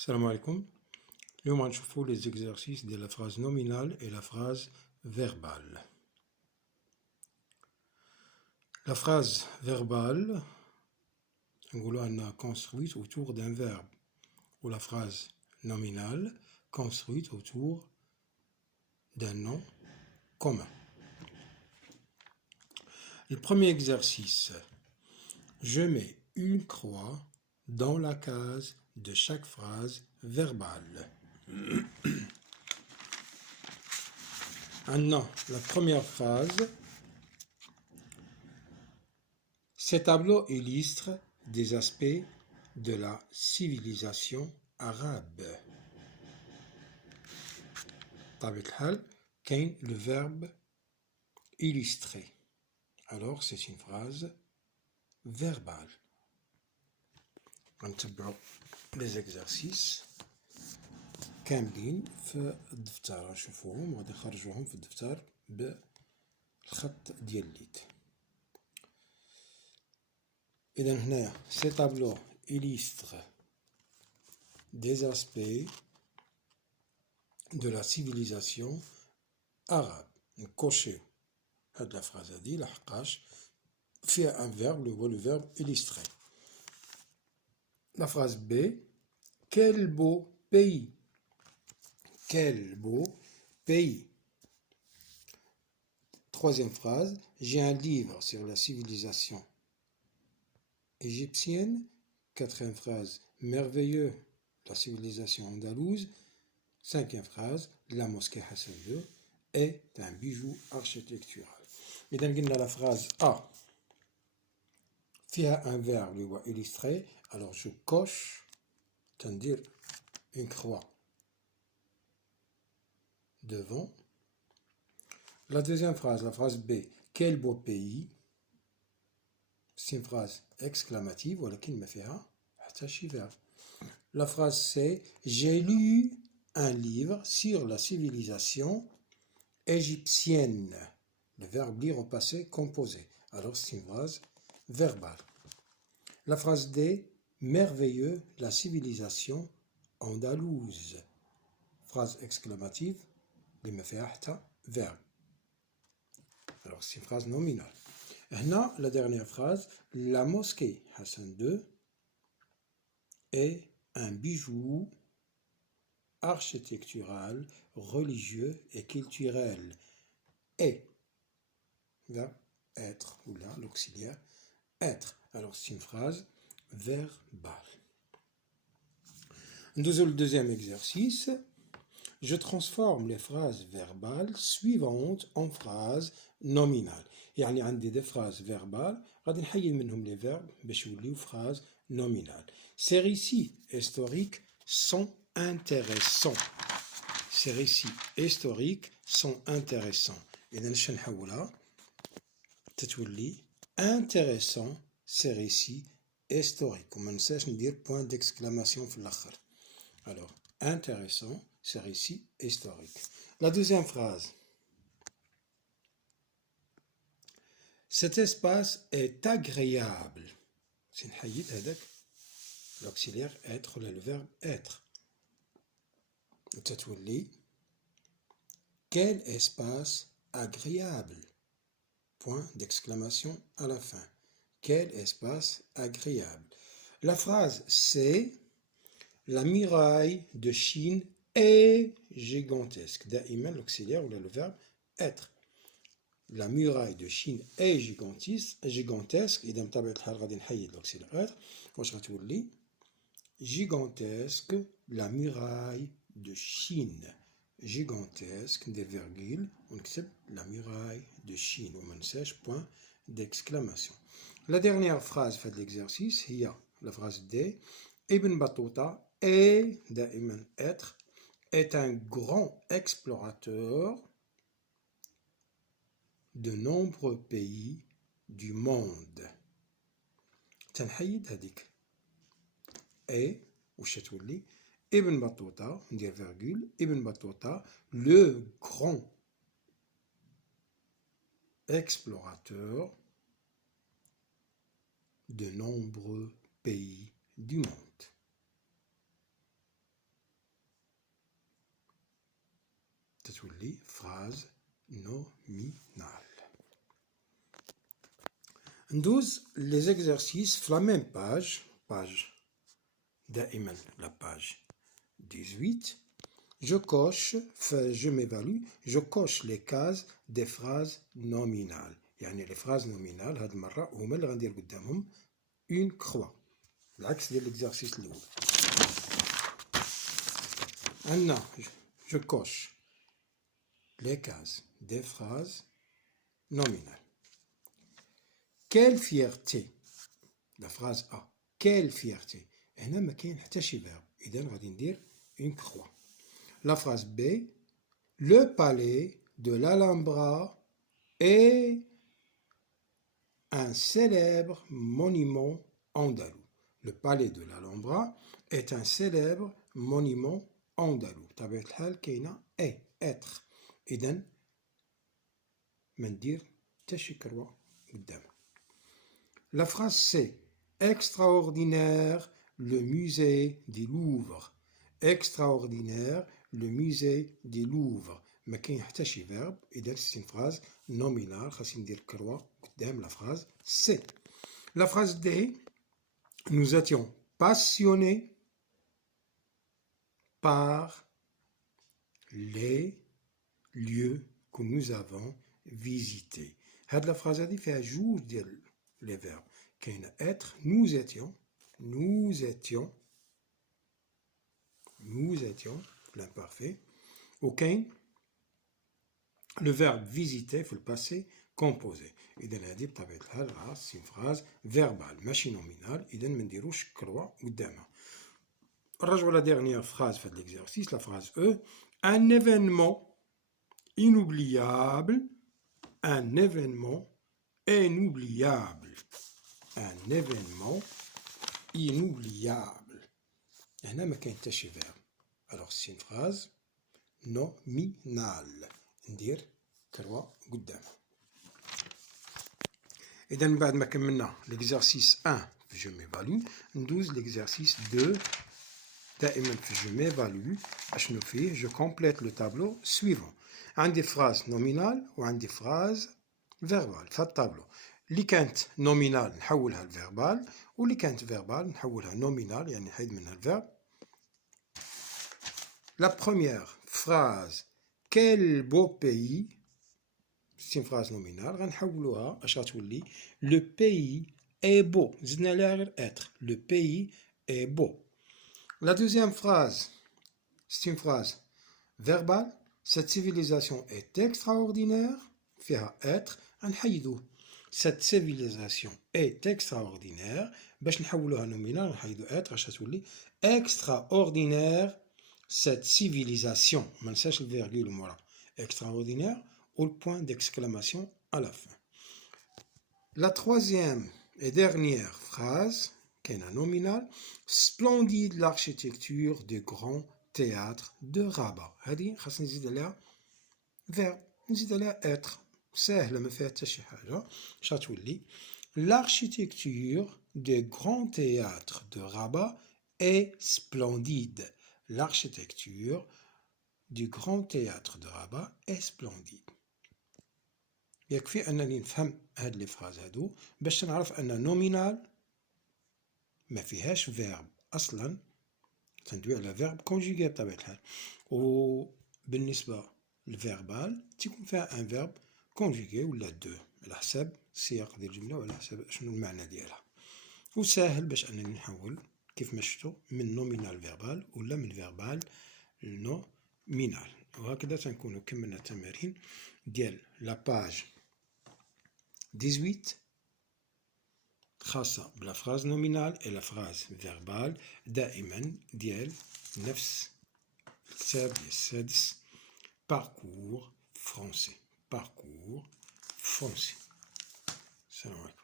Salam alaikum. اليوم غنشوفوا les exercices de la phrase nominale et la phrase verbale. La phrase verbale, نقولوا أنها construite autour d'un verbe, ou la phrase nominale construite autour d'un nom commun. Le premier exercice, je mets une croix dans la case de chaque phrase verbale. Maintenant, la première phrase, ces tableaux illustrent des aspects de la civilisation arabe. Le verbe illustrer. Alors, c'est une phrase verbale. نتبعوا les exercices كاملين في الدفتر نشوفوهم وغادي نخرجوهم في الدفتر بالخط ديال اليد. إذا هنايا ces tableaux illustrent des aspects de la civilisation arabe. نكوشيو هاد لا فراز هادي لحقاش فيها un verbe اللي هو le verbe illustrer. La phrase B, quel beau pays! Quel beau pays! Troisième phrase, j'ai un livre sur la civilisation égyptienne. Quatrième phrase, merveilleux, la civilisation andalouse. Cinquième phrase, la mosquée Hassan II est un bijou architectural. Et dans la phrase A, فيها un verbe اللي هو illustrer, alors je coche, c'est-à-dire une croix devant. La deuxième phrase, la phrase B, quel beau pays! C'est une phrase exclamative, ولكن ما فيها حتى شي verbe. La phrase C, j'ai lu un livre sur la civilisation égyptienne. Le verbe lire au passé composé. Alors c'est une phrase verbale. La phrase D, merveilleux, la civilisation andalouse. Phrase exclamative, اللي ما فيها حتى verbe. Alors c'est une phrase nominale. هنا la dernière phrase, la mosquée Hassan II est un bijou architectural, religieux et culturel. Et, verbe être, ou là, l'auxiliaire, être. Alors c'est une phrase verbale. Le deuxième exercice, je transforme les phrases verbales suivantes en phrases nominales. يعني عندي des phrases verbales غادي نحيد منهم les verbes باش يوليو phrases nominales. Ces récits historiques sont intéressants. Ces récits historiques sont intéressants. إذا اش نحولها تتولي intéressant ces récits historiques. وما ننساش ندير point d'exclamation في الآخر. Alors intéressant ces récits historiques. La deuxième phrase. Cet espace est agréable. C'est نحيد هذاك l'auxiliaire être ولا le verbe être. تتولي quel espace agréable. Point d'exclamation à la fin. Quel espace agréable. La phrase c'est la muraille de Chine est gigantesque. دائما l'auxiliaire ou le verbe être. La muraille de Chine est gigantesque. إذا بطبيعة الحال غادي نحيد l'auxiliaire être. واش غتولي gigantesque la muraille de Chine. Gigantesque, des virgules, on accepte la muraille de Chine. On ne point d'exclamation. La dernière phrase fait de l'exercice, il y a la phrase D. Ibn Battuta est, دائما être, est un grand explorateur de nombreux pays du monde. تنحيد هذيك et وش تولي Ibn Battuta, ندير virgule, Ibn Battuta, le grand explorateur de nombreux pays du monde. تتولي phrase nominale. ندوز les exercices في la même page دائما la page 18. Je coche, je m'évalue, je coche les cases des phrases nominales. يعني les phrases nominales هاد المرة هما اللي غندير قدامهم une croix. العكس ديال l'exercice الأول. عندنا je coche les cases des phrases nominales. Quelle fierté. La phrase A. Quelle fierté. هنا ما كاين حتى شي verbe. إذا غادي ندير une croix. La phrase B. Le palais de l'Alhambra est un célèbre monument andalou. Le palais de l'Alhambra est un célèbre monument andalou. بطبيعة الحال كاينة être. إذا ما ندير حتى شي كروة قدامها. La phrase C. Extraordinaire le musée du Louvre. Extraordinaire le musée du Louvre. ما كاين حتى شي verbe. إذا c'est une phrase nominale. خاصني ندير كروة قدام la phrase C. La phrase D. Nous étions passionnés par les lieux que nous avons visités. هاد la phrase هادي فيها جوج ديال les verbes. كاين être, nous étions, l'imparfait. Ou كاين le verbe visiter في le passé composé. إذا هذه بطبيعة الحال راه c'est une phrase verbale ماشي nominale. إذا ما نديروش كروة قدامها. نرجعوا la dernière phrase في l'exercice, la phrase E. Un événement inoubliable. Un événement inoubliable. Un événement inoubliable. هنا ما كاين حتى شي verbe. Alors c'est une phrase nominale. ندير كروة قدامها. إذا بعد ما كملنا l'exercice 1 في je m'évalue ندوز l'exercice 2 دائما في je m'évalue. أشنو فيه؟ je complète le tableau suivant. عندي phrase nominale وعندي phrase verbale في الطابلو. اللي كانت nominal نحولها لفيربال واللي كانت فيربال نحولها nominal يعني نحيد منها الفيرب. La première phrase quel beau pays c'est une phrase nominale غنحولوها اش غتولي le pays est beau. زدنا لها غير être. Le pays est beau. La deuxième phrase c'est une phrase verbale. Cette civilisation est extraordinaire فيها être غنحيدوه. Cette civilisation est extraordinaire. باش نحولوها nominal نحيدو être اش تولي extraordinaire cette civilisation. ما ننساش الفيرغول مورا extraordinaire ou le point d'exclamation à la fin. La troisième et dernière phrase كاينه nominal. Splendide l'architecture du grand théâtre de Rabat. هذه خاصني نزيد عليها verbe. نزيد عليها être. سهلة ما فيها حتى شي حاجة. اش غتولي l'architecture du grand théâtre de Rabat est splendide. L'architecture du grand théâtre de Rabat est splendide. يكفي أنني نفهم هاد لي فراز هادو باش نعرف أن nominal ما فيهاش verbe أصلا. تندوي على verbe conjugué بطبيعة الحال. وبالنسبة للفيربال تيكون فيها ان verbe conjugué ولا دو على حساب السياق ديال الجملة وعلى حساب شنو المعنى ديالها. وسهل باش أنني نحول كيف ما شفتو من nominal verbal ولا من verbal nominal. وهكذا تنكونو كملنا التمارين ديال لا باج 18 خاصة بلا فراز نومينال إلى لا فراز فيربال دائما ديال نفس الكتاب ديال السادس باركور فرونسي. باركور فرونسي. السلام عليكم.